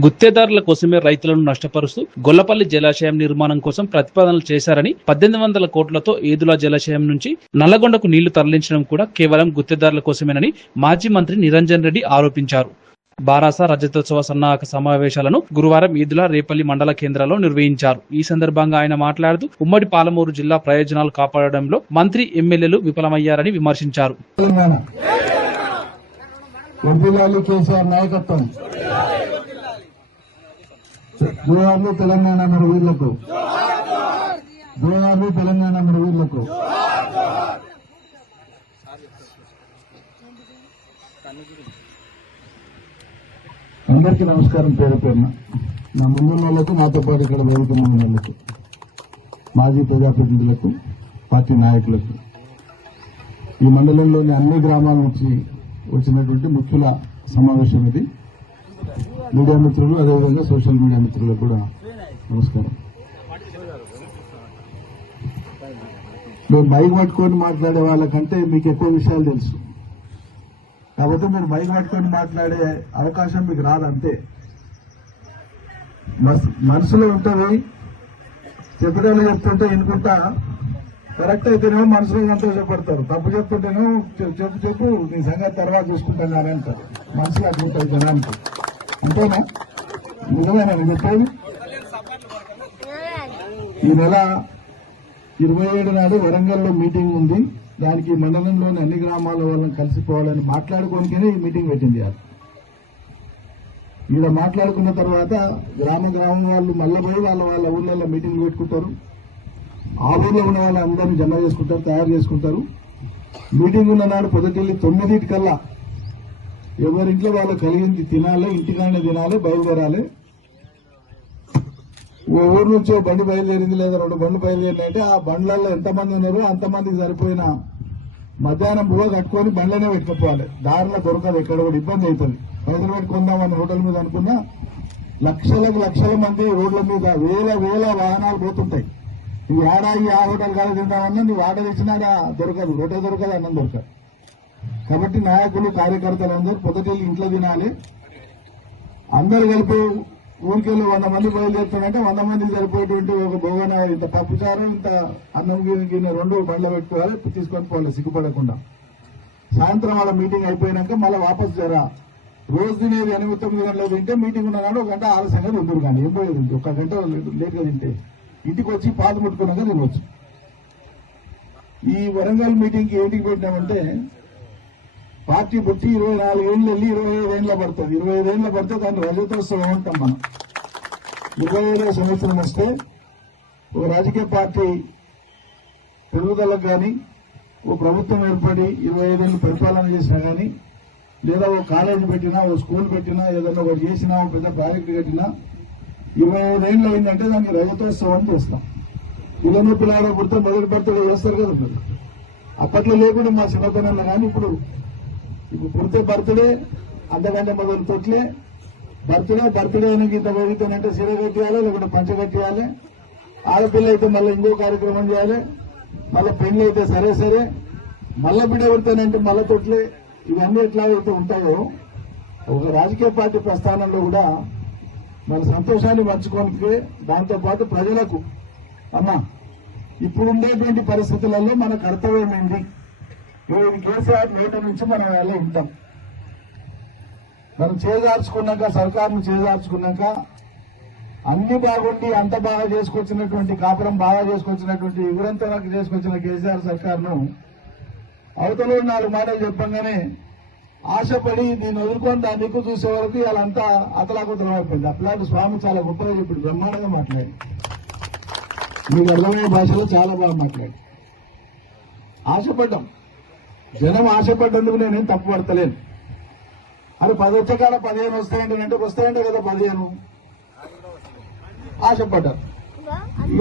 గుత్తేదారుల కోసమే రైతులను నష్టపరుస్తూ గొల్లపల్లి జలాశయం నిర్మాణం కోసం ప్రతిపాదనలు చేశారని పద్దెనిమిది వందల కోట్లతో ఏదులా జలాశయం నుంచి నల్లగొండకు నీళ్ళు తరలించడం కూడా కేవలం గుత్తేదారుల కోసమేనని మాజీ మంత్రి నిరంజన్ రెడ్డి ఆరోపించారు. బారాస రజతోత్సవ సన్నాహక సమావేశాలను గురువారం ఈదుల రేపల్లి మండల కేంద్రాల్లో నిర్వహించారు. ఈ సందర్భంగా ఆయన మాట్లాడుతూ ఉమ్మడి పాలమూరు జిల్లా ప్రయోజనాలు కాపాడడంలో మంత్రి ఎమ్మెల్యేలు విఫలమయ్యారని విమర్శించారు. కేసీఆర్ నాయకత్వం. జోహార్లు తెలంగాణ మన వీళ్ళకు జోహార్లు తెలంగాణ మన వీళ్ళకు అందరికీ నమస్కారం పేరు పేరున. నా ముందు వాళ్ళకు నాతో పాటు ఇక్కడ వెళ్తున్న వాళ్ళకు మాజీ ప్రజాప్రతినిధులకు పార్టీ నాయకులకు. ఈ మండలంలోని అన్ని గ్రామాల నుంచి వచ్చినటువంటి ముఖ్యుల సమావేశం ఇది. మీడియా మిత్రులు అదేవిధంగా సోషల్ మీడియా మిత్రులకు కూడా నమస్కారం. మీరు మైక్ పట్టుకొని మాట్లాడే వాళ్ళకంటే మీకు ఎక్కువ విషయాలు తెలుసు. కాకపోతే మీరు మైక్ పట్టుకొని మాట్లాడే అవకాశం మీకు రాదు అంతే. మనసులో ఉంటుంది చెప్పడాలు చెప్తుంటే వినుకుంటా కరెక్ట్ అయితేనేమో మనసులో సంతోషపడతారు తప్పు చెప్తుంటేనేమో చెప్పు చెప్పు నీ సంగతి తర్వాత చూసుకుంటాను అని అంటారు. మనసులో అట్లా ఉంటుంది జనానికి అంతేనా నిజమేనా నేను చెప్పేది ఈ నెల ఇరవై ఏడు నాడు వరంగల్లో మీటింగ్ ఉంది. దానికి మండలంలోని అన్ని గ్రామాల వాళ్ళని కలిసిపోవాలని మాట్లాడుకోనికనే ఈ మీటింగ్ పెట్టింది అది ఈడ మాట్లాడుకున్న తర్వాత గ్రామ గ్రామం వాళ్ళు మళ్ళీ పోయి వాళ్ళ వాళ్ళ ఊళ్ళల్లో మీటింగ్ పెట్టుకుంటారు. ఆ ఊళ్ళో ఉన్న వాళ్ళందరినీ జమ చేసుకుంటారు తయారు చేసుకుంటారు. మీటింగ్ ఉన్న నాడు పొద్దుటెళ్ళి తొమ్మిదింటికల్లా ఎవరింట్లో వాళ్ళు కలిగింది తినాలి ఇంటికాడనే తినాలి బయలుదేరాలి. ఓ ఊరు నుంచి బండి బయలుదేరింది లేదా రెండు బండ్లు బయలుదేరినాయి అంటే ఆ బండ్లలో ఎంతమంది ఉన్నారో అంతమందికి సరిపోయిన మధ్యాహ్నం బువ్వ కట్టుకొని బండ్లనే పెట్టుకోవాలి దారిలో దొరకదు ఎక్కడ కూడా ఇబ్బంది అవుతుంది. పైసలు పెట్టుకుందామని హోటల్ మీద అనుకున్నా లక్షలకు లక్షల మంది రోడ్ల మీద వేల వేల వాహనాలు పోతుంటాయి. నువ్వు ఆడాయి ఆ హోటల్ కాడ తిందామన్నా నువ్వు ఆర్డర్ ఇచ్చినా దొరకదు. రొట్టె దొరకదు అన్నం దొరకదు. కాబట్టి నాయకులు కార్యకర్తలు అందరూ ఇంట్లో తినాలి. అందరు కలిపి ఊరికెళ్ళి వంద మంది బయలుదేరుతారంటే వంద మంది సరిపోయేటువంటి ఒక భోగన ఇంత పప్పుచారం ఇంత అన్నం గిన్నె గిన్నె రెండు బండ్లు పెట్టుకోవాలి తీసుకొని పోవాలి సిగ్గుపడకుండా. సాయంత్రం వాళ్ళ మీటింగ్ అయిపోయినాక మళ్ళీ వాపస్ జరా. రోజు తినేది ఎనిమిది తొమ్మిది గంటలకు తింటే మీటింగ్ ఉన్నాడు ఒక గంట ఆలస్యంగా తింటారు కానీ ఏం పోయేది ఒక గంట లేట్గా తింటే. ఇంటికి వచ్చి పాత ముట్టుకున్నాక తినవచ్చు ఈ వరంగల్ మీటింగ్కి ఏంటికి పెట్టినామంటే పార్టీ పుట్టి ఇరవై నాలుగు ఏళ్ళు వెళ్ళి ఇరవై ఐదు ఏళ్ళ పడుతుంది. ఇరవై ఐదు ఏళ్ళ పడితే దాన్ని రజతోత్సవం అంటాం మనం. ఇరవై ఐదో సంవత్సరం వస్తే ఒక రాజకీయ పార్టీ పెరుగుదలకు కానీ ఓ ప్రభుత్వం ఏర్పడి ఇరవై ఐదేళ్ళు పరిపాలన చేసినా కానీ లేదా ఓ కాలేజీ పెట్టినా ఓ స్కూల్ పెట్టినా ఏదైనా ఒకటి చేసినా ఓ పెద్ద ప్రాజెక్ట్ కట్టినా ఇరవై ఐదేళ్ళు అయిందంటే దానికి రజతోత్సవం చేస్తాం. చేస్తాం పిల్లలు పుడితే మొదటి బర్త్డే చేస్తారు కదా అప్పట్లో లేకుండా మా చిన్నతనంలో కానీ ఇప్పుడు ఇప్పుడు పుడితే బర్త్డే అంతకంటే మొదలు తొట్లే. బర్త్డే బర్త్డే అని ఇంత పోగితేనంటే సిర కట్టియాలి లేకుంటే పంచ కట్టేయాలి. ఆడపిల్ల అయితే మళ్ళీ ఇంకో కార్యక్రమం చేయాలి. మళ్ళీ పెళ్ళి అయితే సరే సరే. మళ్ళా బిడ్డ పుడితేనంటే మళ్ళా తొట్లే. ఇవన్నీ ఎట్లా అయితే ఉంటాయో ఒక రాజకీయ పార్టీ ప్రస్థానంలో కూడా మన సంతోషాన్ని పంచుకోనికి దాంతోపాటు ప్రజలకు అమ్మా ఇప్పుడు ఉండేటువంటి పరిస్థితులలో మన కర్తవ్యం ఏంటి? ఇరవై కేసీఆర్ నోట నుంచి మనం ఎలా ఉంటాం. మనం చేజార్చుకున్నాక సర్కారును చేజార్చుకున్నాక అన్ని బాగుండి అంత బాగా చేసుకొచ్చినటువంటి కాపురం బాగా చేసుకొచ్చినటువంటి ఇవరంతా నాకు చేసుకొచ్చిన కేసీఆర్ సర్కారును అవతల నాలుగు మాటలు చెప్పంగానే ఆశపడి దీన్ని వదులుకొని దాన్ని ఎక్కువ చూసే వరకు వాళ్ళంతా అతలాకుతలం అయిపోయింది. అట్లాంటి స్వామి చాలా గొప్పగా చెప్పాడు బ్రహ్మాండంగా మాట్లాడి మీకు అర్థమయ్యే భాషలో చాలా బాగా మాట్లాడి ఆశపడ్డాం. జనం ఆశపడ్డందుకు నేనేం తప్పు పడతలేను. అది పది వచ్చేకాడ పదిహేను వస్తాయంటే అంటే వస్తాయంటే కదా పదిహేను? ఆశపడ్డారు